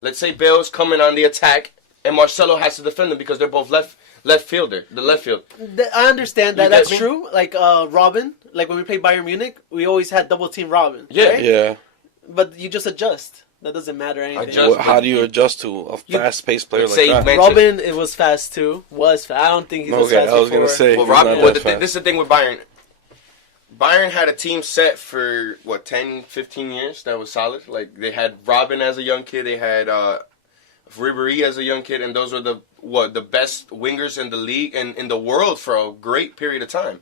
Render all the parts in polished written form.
Let's say Bale's coming on the attack, and Marcelo has to defend him because they're both left fielder, the left field. I understand that. That's me? true. Like Robin, like when we played Bayern Munich, we always had double team Robin. Yeah. Right? Yeah. But you just adjust. That doesn't matter anything. Adjust. Well, how do you adjust to a fast-paced player Let's like say that? Robin, it was fast too. I don't think he was fast I was before. gonna say. Well, he's Robin. not Well, that fast. this is the thing with Bayern. Bayern had a team set for 10, 15 years that was solid. Like they had Robin as a young kid, they had Ribéry as a young kid, and those were the best wingers in the league and in the world for a great period of time.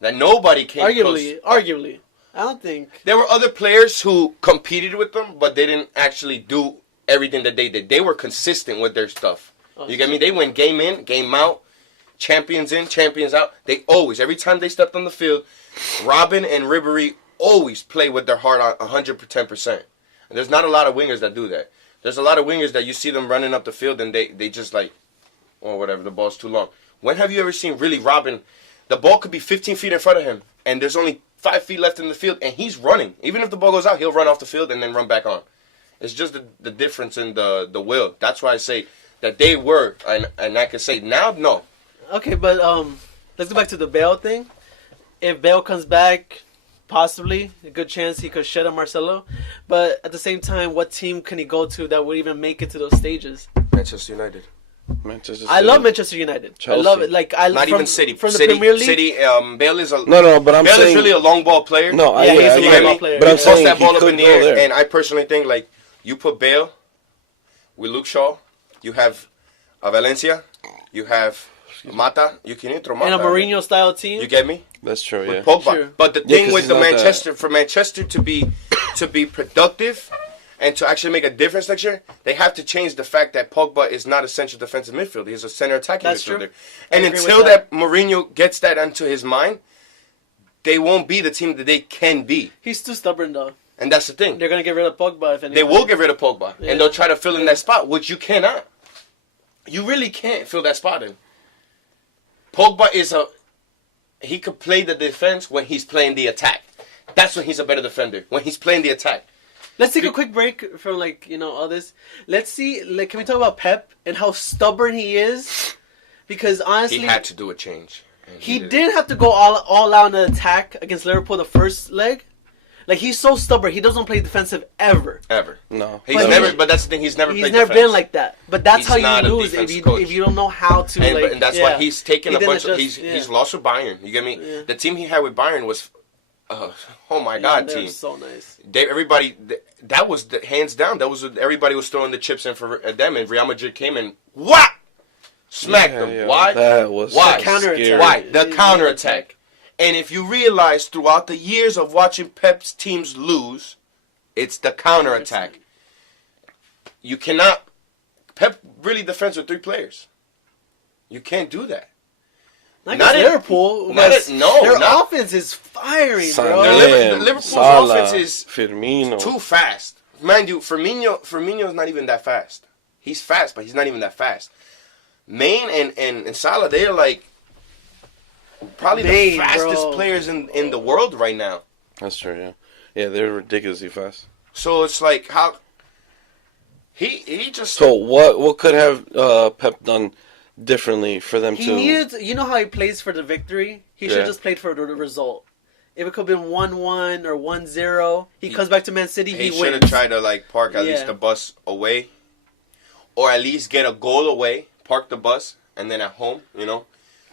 That nobody came close. Arguably, I don't think There were other players who competed with them, but they didn't actually do everything that they did. They were consistent with their stuff. You get me? They went game in, game out, champions in, champions out. They always, every time they stepped on the field, Robin and Ribéry always play with their heart on 110%. And there's not a lot of wingers that do that. There's a lot of wingers that you see them running up the field and they just like, or whatever, the ball's too long. When have you ever seen really Robin, the ball could be 15 feet in front of him, and there's only 5 feet left in the field, and he's running. Even if the ball goes out, he'll run off the field and then run back on. It's just the difference in the will. That's why I say that they were, and I can say now, no. Okay, but let's go back to the Bale thing. If Bale comes back, possibly a good chance he could shed on Marcelo. But at the same time, what team can he go to that would even make it to those stages? Manchester United. Manchester I City. love Manchester United. Chelsea. I love it. Like Not even City. from the City, Premier League. City. Bale is a No, but I'm Bale saying is really a long ball player. No, Yeah, I he's a agree. long ball player. But I'm Toss saying that ball he up could in the go air, there. and I personally think like you put Bale with Luke Shaw, you have a Valencia, you have Mata, you can throw Mata In a Mourinho style team. You get me? That's true. Yeah. With Pogba. True. But the 'cause thing with he's the not that- Manchester, for Manchester to be productive and to actually make a difference next year, they have to change the fact that Pogba is not a central defensive midfielder. He's a center attacking That's midfielder. true. And I agree until with that Mourinho gets that into his mind, they won't be the team that they can be. He's too stubborn though. And that's the thing. They're gonna get rid of Pogba if anything. They will get rid of Pogba, Yeah. and they'll try to fill in that spot, which you cannot. You really can't fill that spot in. Pogba he could play the defense when he's playing the attack. That's when he's a better defender, when he's playing the attack. Let's take a quick break from all this. Let's see. Can we talk about Pep and how stubborn he is? Because honestly, He had to do a change. and He did it. did have to go all out in the attack against Liverpool the first leg. Like, he's so stubborn. He doesn't play defensive ever. Ever. No. He's But never. he- But that's the thing. He's never He's played never defense. been like that. But that's He's how not a you lose defense if coach. you don't know how to. And that's why he's taken He a didn't bunch of. adjust, He's lost with Bayern. You get me? Yeah. The team he had with Bayern was, oh my God, they're team. so nice. That was the hands down. That was everybody was throwing the chips in for them, and Real Madrid came and whap, smacked them. Yeah, Why? that was Why? The counterattack. scary. Why? The counterattack. And if you realize throughout the years of watching Pep's teams lose, it's the counterattack. You cannot. Pep really defends with 3 players. You can't do that. Not Not against in- Liverpool. not because in- no, their not- offense is firing, Son, bro. Liverpool- Liverpool's Salah, offense is Firmino. too fast. Mind you, Firmino is not even that fast. He's fast, but he's not even that fast. Maine and Salah, they're like probably Maine, the fastest bro. players in the world right now. That's true. Yeah. Yeah, they're ridiculously fast. So it's like how he just So what could have Pep done differently for them He to? needed, you know how he plays for the victory? He should Yeah. have just played for the result. If it could have been 1-1 or 1-0, he comes back to Man City, he he should have wins. tried to like park at least Yeah. the bus away, or at least get a goal away, park the bus, and then at home,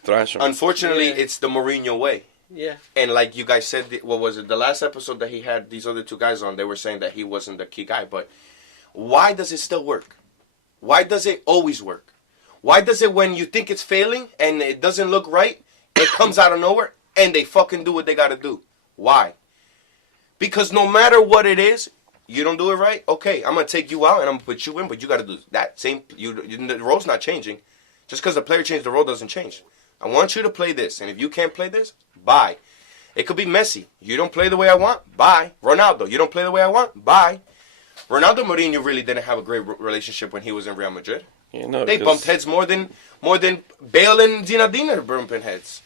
thrash them. Unfortunately, Yeah. it's the Mourinho way. Yeah. And like you guys said, what was it? The last episode that he had these other 2 guys on, they were saying that he wasn't the key guy. But why does it still work? Why does it always work? Why does it, when you think it's failing and it doesn't look right, it comes out of nowhere and they fucking do what they got to do? Why? Because no matter what it is, you don't do it right, okay, I'm going to take you out and I'm going to put you in, but you got to do that same, the role's not changing. Just because the player changed, the role doesn't change. I want you to play this, and if you can't play this, bye. It could be Messi. You don't play the way I want, bye. Ronaldo, you don't play the way I want, bye. Ronaldo and Mourinho really didn't have a great relationship when he was in Real Madrid. Yeah, no, They bumped heads more than Bale and Zinedine are bumping heads.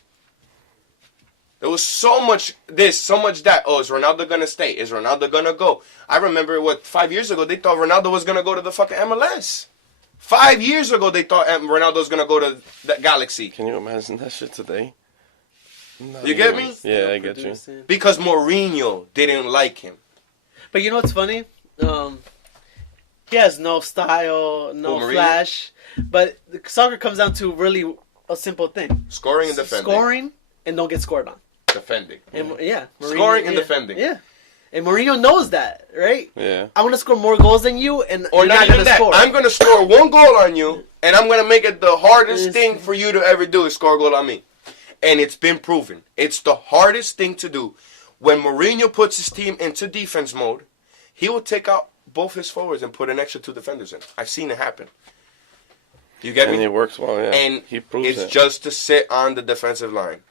There was so much this, so much that. Oh, is Ronaldo gonna stay? Is Ronaldo gonna go? I remember 5 years ago they thought Ronaldo was gonna go to the fucking MLS. 5 years ago they thought Ronaldo was gonna go to the Galaxy. Can you imagine that shit today? You get me? Yeah, I get you. Because Mourinho didn't like him. But you know what's funny? He has no style, no flash. But soccer comes down to really a simple thing: scoring and defending. Scoring and don't get scored on. Defending. And, Mourinho, scoring and defending. Yeah. And Mourinho knows that, right? Yeah. I want to score more goals than you, and or you're not not even going to that. score. I'm going to score one goal on you, and I'm going to make it the hardest thing for you to ever do is score a goal on me. And it's been proven. It's the hardest thing to do. When Mourinho puts his team into defense mode, he will take out both his forwards and put an extra 2 defenders in. I've seen it happen. You get me? And it works well, yeah. And he proves it's it. just to sit on the defensive line.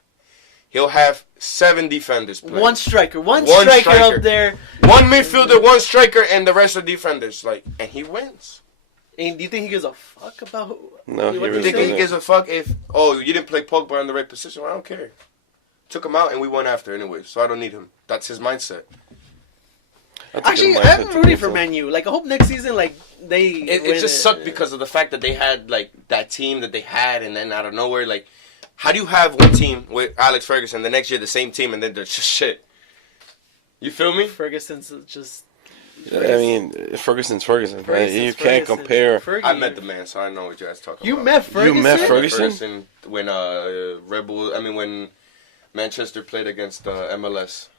He'll have 7 defenders playing. One striker up there. One midfielder, one striker, and the rest are defenders. And he wins. And do you think he gives a fuck about who? No, he You really think doesn't. he gives a fuck if, you didn't play Pogba in the right position? Well, I don't care. Took him out and we won after anyway, so I don't need him. That's his mindset. Actually, I'm rooting for Man U. I hope next season, they. It just sucked because of the fact that they had that team that they had, and then out of nowhere, how do you have one team with Alex Ferguson, the next year the same team, and then they're just shit? You feel me? Ferguson's just. I mean, Ferguson's Ferguson. Right? You can't compare. Fergie. I met the man, so I know what you guys talking about. You met Ferguson? You met I Ferguson? When when Manchester played against MLS.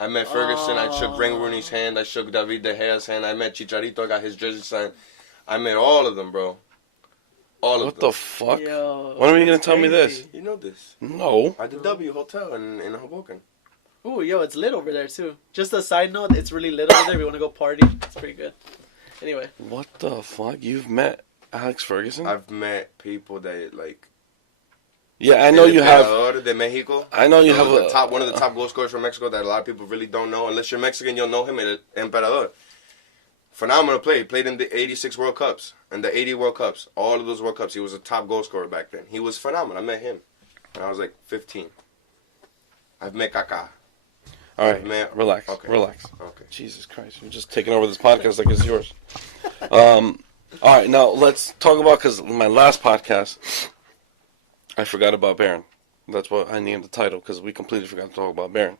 I met Ferguson. I shook Wayne Rooney's hand. I shook David De Gea's hand. I met Chicharito. I got his jersey signed. I met all of them, bro. All of them. What the fuck? Yo, when are you going to tell me this? You know this. No. At the W Hotel in Hoboken. Ooh, yo, it's lit over there, too. Just a side note, it's really lit over there. We want to go party. It's pretty good. Anyway. What the fuck? You've met Alex Ferguson? I've met people that, Yeah, I know you have. De Mexico. I know you have one of the top goal scorers from Mexico that a lot of people really don't know. Unless you're Mexican, you'll know him. El Emperador. Phenomenal play. Played in the 86 World Cups and the 80 World Cups. All of those World Cups. He was a top goal scorer back then. He was phenomenal. I met him when I was 15. I've met Kaká. All right, relax. Okay. Jesus Christ, you're just taking over this podcast like it's yours. All right, now let's talk about, because my last podcast, I forgot about Bayern. That's what I named the title, because we completely forgot to talk about Bayern.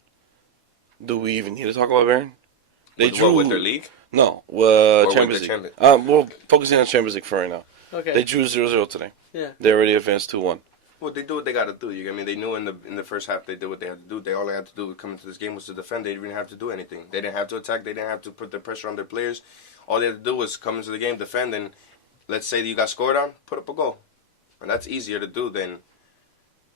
Do we even need to talk about Bayern? With their league? No, Champions League. We're focusing on Champions League for right now. Okay. They drew 0-0 today. Yeah. They already advanced 2-1. Well, they do what they got to do. You get me? They knew in the first half they did what they had to do. All they had to do coming to this game was to defend. They didn't have to do anything. They didn't have to attack. They didn't have to put the pressure on their players. All they had to do was come into the game, defend, and let's say that you got scored on, put up a goal. And that's easier to do than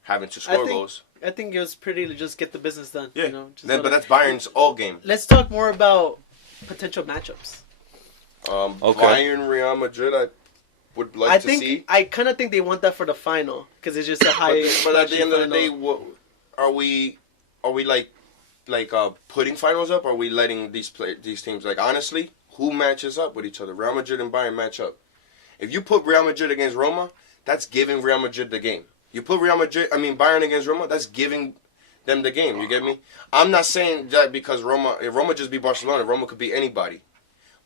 having to score goals. I think it was pretty to just get the business done. Yeah, you know, but that's Bayern's all game. Let's talk more about potential matchups. Okay. Bayern, Real Madrid, I would like to see. I kind of think they want that for the final because it's just a high. But at the end of the day, are we putting finals up? Or are we letting these teams honestly, who matches up with each other? Real Madrid and Bayern match up. If you put Real Madrid against Roma, that's giving Real Madrid the game. You put Bayern against Roma, that's giving them the game. You get me? I'm not saying that because if Roma just beat Barcelona, Roma could beat anybody.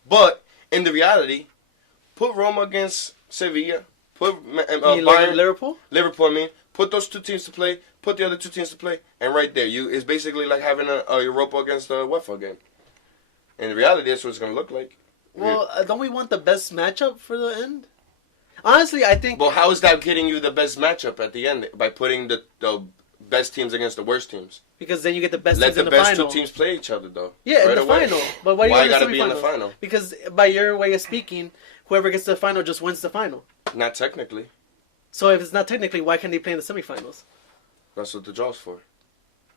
But in the reality, put Roma against Sevilla, put Bayern, Liverpool. Put those two teams to play. Put the other two teams to play, and right there, it's basically like having a Europa against a UEFA game. In reality, that's what it's gonna look like. Well, don't we want the best matchup for the end? Honestly, I think. Well, how is that getting you the best matchup at the end by putting the best teams against the worst teams? Because then you get the best teams in the final. Let the best two teams play each other, though. Yeah, in the final. But why do you gotta be in the final? Because by your way of speaking, whoever gets to the final just wins the final. Not technically. So if it's not technically, why can't they play in the semifinals? That's what the draw's for.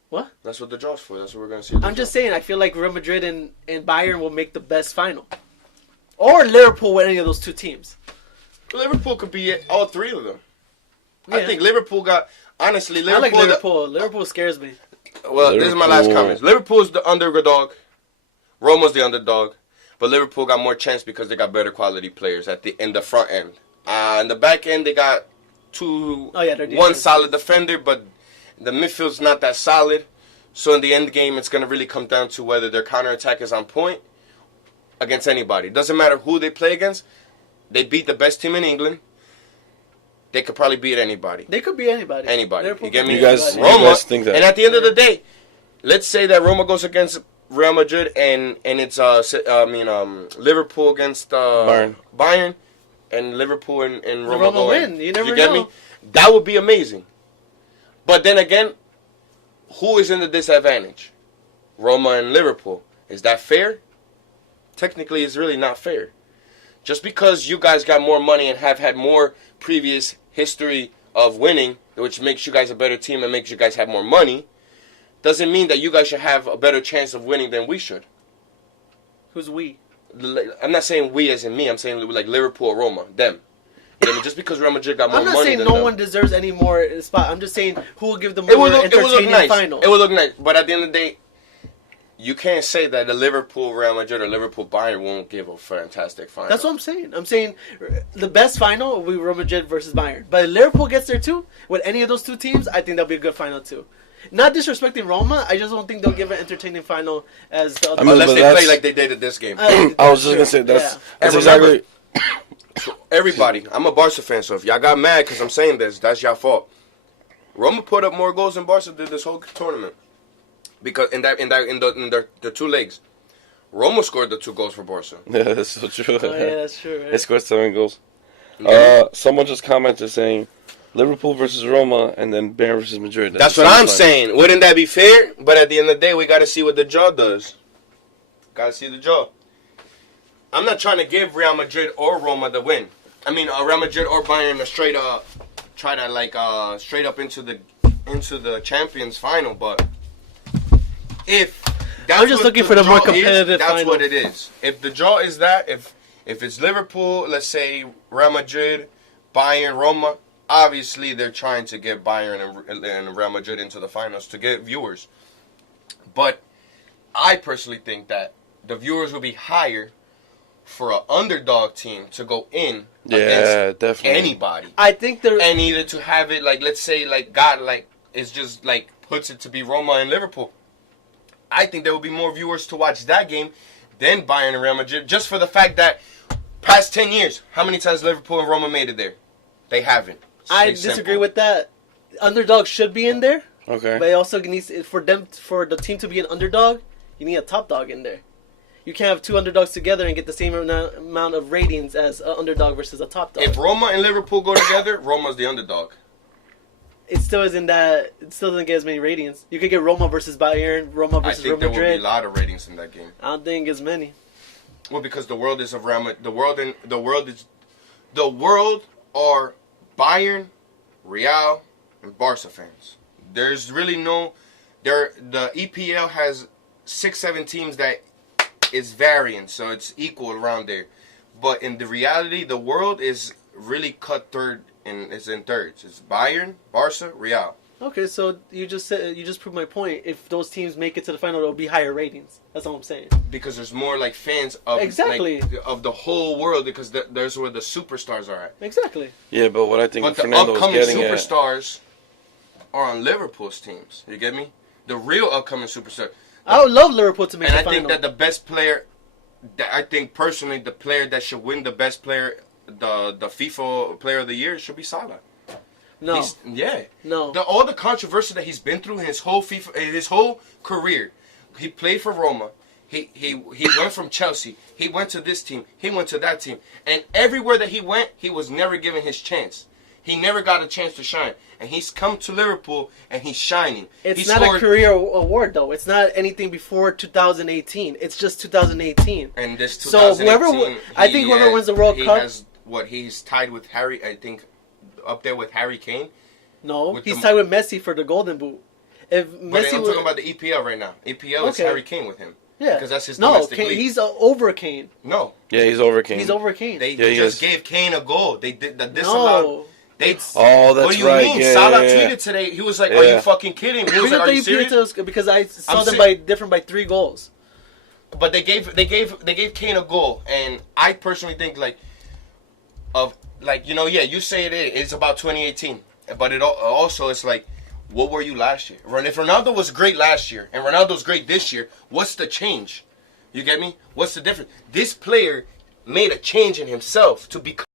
What? That's what the draw's for. That's what we're gonna see. I'm just saying. I feel like Real Madrid and Bayern will make the best final, or Liverpool with any of those two teams. Liverpool could be all three of them. Yeah. I think Liverpool got. Honestly, I like Liverpool. Liverpool scares me. Well, this is my last comment. Liverpool's the underdog. Roma's the underdog. But Liverpool got more chance because they got better quality players in the front end. In the back end, they got one solid defender, but the midfield's not that solid. So in the end game, it's going to really come down to whether their counterattack is on point against anybody. It doesn't matter who they play against. They beat the best team in England. They could probably beat anybody. They could beat anybody. Anybody. You get me? You guys think that? And at the end of the day, let's say that Roma goes against Real Madrid and it's Liverpool against Bayern, and Liverpool and Roma go win. You never get me? That would be amazing. But then again, who is in the disadvantage? Roma and Liverpool. Is that fair? Technically, it's really not fair. Just because you guys got more money and have had more previous history of winning, which makes you guys a better team and makes you guys have more money, doesn't mean that you guys should have a better chance of winning than we should. Who's we? I'm not saying we as in me. I'm saying like Liverpool or Roma, them. You know, just because Real Madrid got more money than them. I'm not saying no one deserves any more spot. I'm just saying who will give the more entertaining final. It would look nice. But at the end of the day, you can't say that the Liverpool Real Madrid or Liverpool Bayern won't give a fantastic final. That's what I'm saying. I'm saying the best final will be Real Madrid versus Bayern. But if Liverpool gets there too, with any of those two teams, I think that'll be a good final too. Not disrespecting Roma, I just don't think they'll give an entertaining final as the other. Unless they play like they did at this game. I was just going to say, that's exactly... Everybody, I'm a Barca fan, so if y'all got mad because I'm saying this, that's y'all fault. Roma put up more goals than Barca did this whole tournament. Because in the two legs, Roma scored the 2 goals for Barca. Yeah, that's so true. Oh, yeah, that's true. Right? They scored 7 goals. Someone just commented saying Liverpool versus Roma and then Bayern versus Madrid. That's what I'm saying. Wouldn't that be fair? But at the end of the day, we got to see what the draw does. Got to see the draw. I'm not trying to give Real Madrid or Roma the win. I mean, Real Madrid or Bayern a straight up into the Champions final, but if that's I'm just looking for the more competitive that's final. what it is. If the draw is that, if it's Liverpool, let's say Real Madrid, Bayern, Roma, obviously they're trying to get Bayern and Real Madrid into the finals to get viewers. But I personally think that the viewers will be higher for an underdog team to go in against definitely anybody. I think they're and either to have it like, let's say like God like it's just like puts it to be Roma and Liverpool. I think there will be more viewers to watch that game than Bayern and Real Madrid, just for the fact that past 10 years, how many times Liverpool and Roma made it there? They haven't. I disagree with that. Underdog should be in there. Okay. But it also needs for the team to be an underdog, you need a top dog in there. You can't have 2 underdogs together and get the same amount of ratings as an underdog versus a top dog. If Roma and Liverpool go together, Roma's the underdog. It still isn't that. It still doesn't get as many ratings. You could get Roma versus Bayern, Roma versus Real Madrid. I think there will be a lot of ratings in that game. I don't think as many. Well, because the world is of Real Madrid. The world are Bayern, Real, and Barca fans. There's really no. The EPL has 6-7 teams that is varying, so it's equal around there. But in the reality, the world is really cut third. It's in thirds. It's Bayern, Barca, Real. Okay, so you just proved my point. If those teams make it to the final, it'll be higher ratings. That's all I'm saying. Because there's more like fans of of the whole world, because there's where the superstars are at. Exactly. Yeah, but what I think but Fernando the upcoming superstars are on Liverpool's teams. You get me? The real upcoming superstars. I would love Liverpool to make the final. And I think that the best player, I think personally, the player that should win the best player, the FIFA Player of the Year should be Salah. No. No. All the controversy that he's been through in his whole career. He played for Roma. He went from Chelsea. He went to this team. He went to that team. And everywhere that he went, he was never given his chance. He never got a chance to shine. And he's come to Liverpool and he's shining. It's not a career award though. It's not anything before 2018. It's just 2018. And this 2018, I think whoever wins the World Cup, he's tied with Harry. I think up there with Harry Kane. No, he's tied with Messi for the Golden Boot. But I'm talking about the EPL right now. EPL is Harry Kane with him. Yeah, because that's his domestic league. He's over Kane. No. Yeah, he's over Kane. He's over Kane. They just gave Kane a goal. They did the disallowed. That's what do you right. mean? Yeah, Salah tweeted today. He was like, "Are you fucking kidding me?" He was like, "Are you serious?" Because I saw them different by 3 goals. But they gave Kane a goal, and I personally think you say it's about 2018, but it also it's like what were you last year? If Ronaldo was great last year and Ronaldo's great this year, what's the change? You get me? What's the difference? This player made a change in himself to become